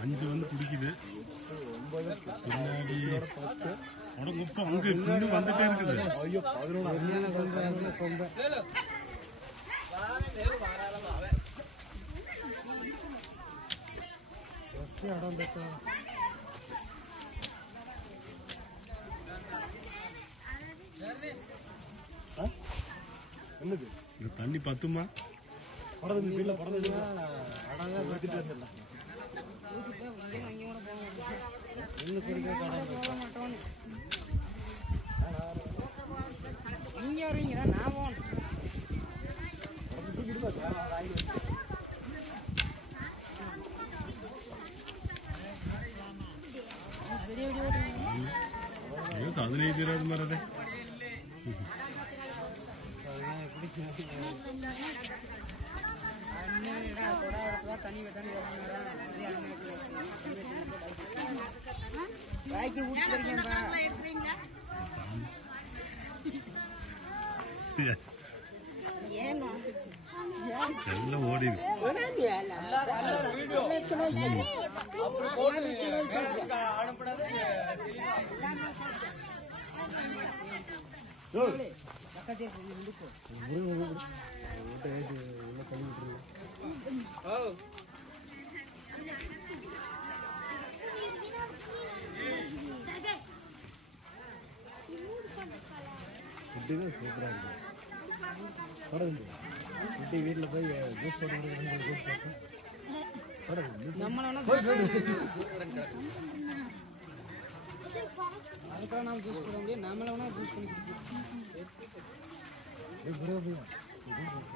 அஞ்சு வந்து பிடிக்குது. பின்னாடி உடம்பு அங்க இன்னும் வந்துட்டே இருக்குது. ஐயோ 11 இந்த தண்ணி பத்துமா? நீங்க வருவீங்க நான் போகணும். சாதனை தீராது மாதிரி தண்ணி வாய்க்கு ஊற்றிருக்கேன்ப்பா. எல்லாம் ஓடிது. சூப்பரா இருக்கு. வீட்டுல போய் ஜூஸ் அதுக்காக நாம ஜூஸ் போட முடியும். நம்மள வேணா ஜூஸ் பண்ணி